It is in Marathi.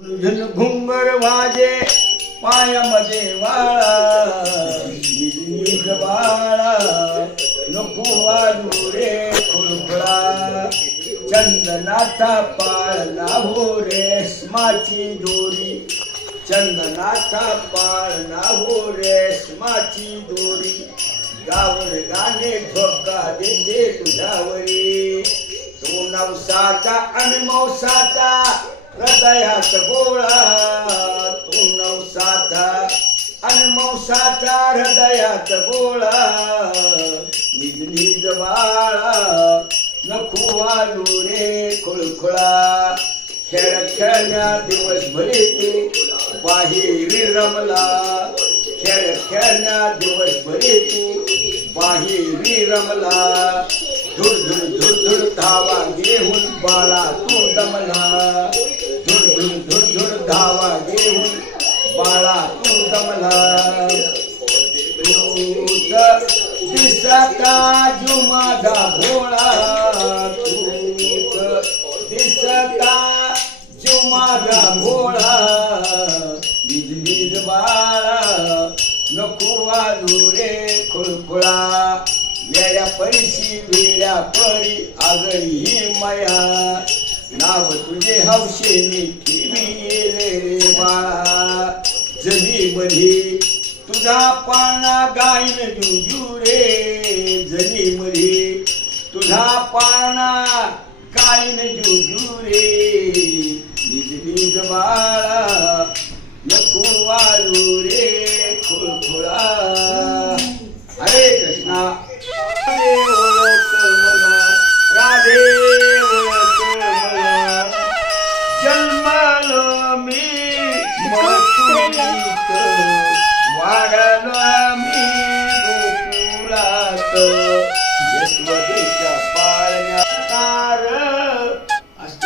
झुन घुंगर वाजे पायामध्ये वाळा बाळा नको वाजू रे खुळखुळा चंदनाचा पाळला हो रेशमाची दोरी. चंदनाचा पाळला हो रेशमाची दोरी. गावर गाणे झोका देते तुझ्यावरी. तू नवसाचा आणि मौसाचा हृदयात गोळा तू नवसाचा आणि मौसाचा हृदयात गोळा निज निज बाळा नको वाजू रे खुळखुळा. खेळ खेळण्या दिवसभरी तू बाहेर रमला. खेळ खेळण्या दिवसभरी तू बाहेर रमला. धुर धुर धुर धुर धावा घेऊन बाळा तू दमला. कमला दिसता जु माझा भोळा दिसता जु माझा भोळा बीज बाळा नको वाजू रे खुळखुळा वेड्या परीशी वेड्या परी आगळी ही माया नाव तुझे हौशेने येले रे बाळा. जनी मध्ये तुझा पाळणा गायन जुजू रे. जनी मध्ये तुझा पाळणा गायन जुजू रे.